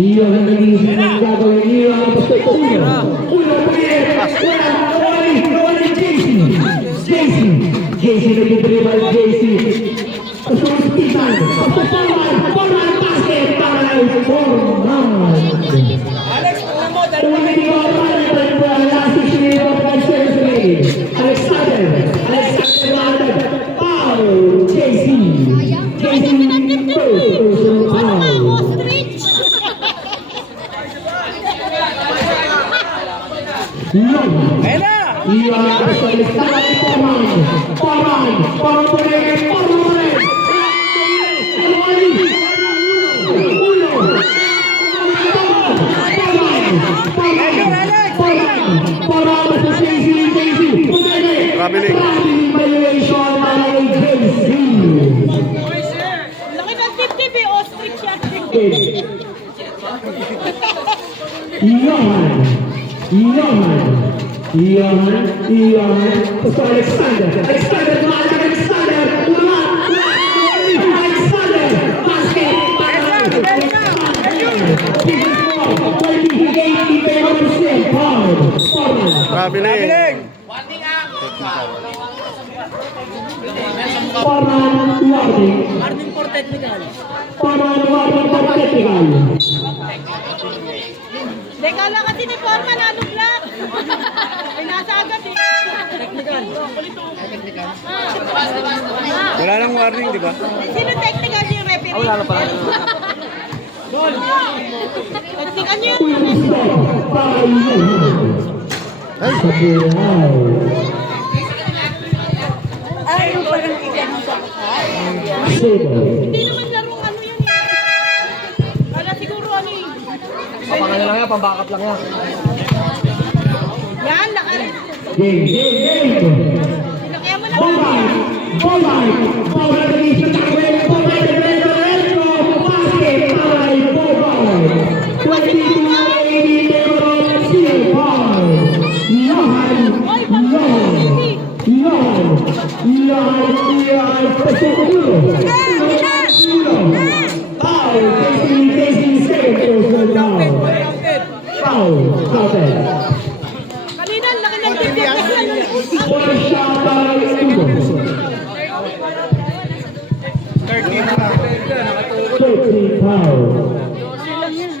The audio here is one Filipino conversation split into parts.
Iyon ang naging ng gagawin niyo ang perspektibo. Ulo po wala JC nag-dribble JC. Kasunod-pitan. Formal basket para kay Formal. Alex, tingnan mo, dahil Ulit ni Formal last issue of Alexander foul JC. Personal foul. Ayan na! Iyon ang salita ni Forman po rin. Traveling. Violation para kay JC. Laki ng 50 be ostrich siya. Iyon. Gusto Alexander. Alexander. Basket. Traveling. Arning for technical. Teka lang kasi ni Forman, ano black? Ay, nasa agad eh. Technical. Wala nang warning, di ba? Sino technical yung referee? Wala na pala. Technical niyo. Ay, yung parang iganong sa mukha. Hindi naman larong ano yun eh. Kala siguro ano eh. Papangalan lang yan, pambackup lang yan. Yan, lakan. Kaya mo lang. Kanina, laki ng bibig. Shoot mo!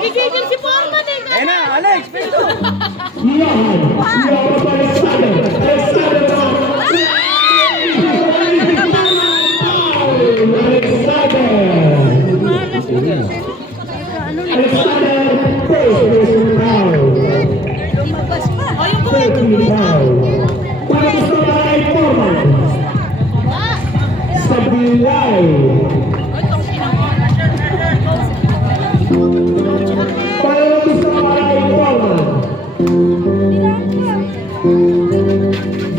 Igigil si Forman eh. Ayan na, Alex! Pwede to! Lumabas pa. O, yung kuwento. Sabilay. Para gusto kay Forman.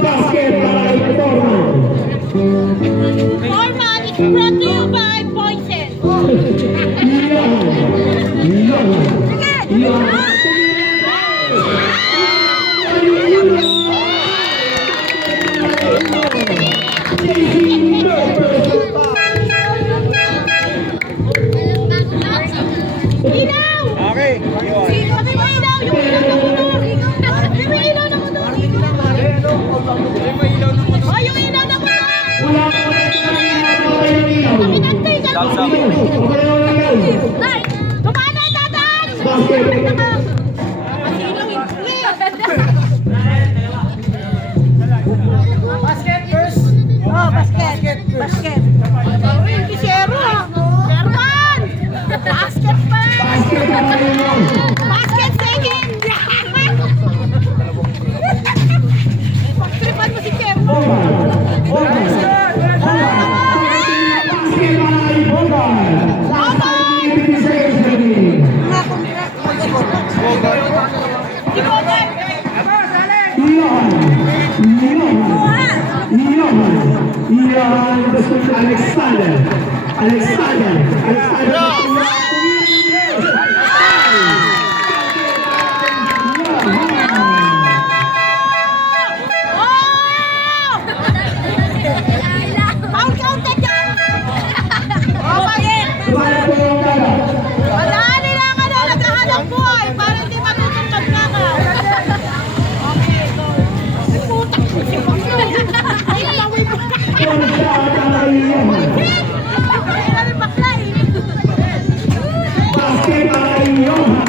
Basket para kay Forman. Forman is brought to you by Poison. Ilaw! Okay. Iwan. Sabi mo ilaw! Yung ilaw na motor! Sabi mo ilaw na motor! O, yung ilaw na motor! Pinantay ka! Ay! Tumana, tatan! Basket first! Oh, basket. Yung kisero ah! Sherman! Basket pa! Basket second! Pagtripan mo si Sherman! Mga Ian Bastos Alexander. Alexander. Foul counted yan! Okay. Walaan nila ka na, naghahanap buhay para hindi matutong magnakaw. Okay, go. Ay, putang si Bakyo. Ay, laway mo. Ay, bakla eh. Basket ang Ian.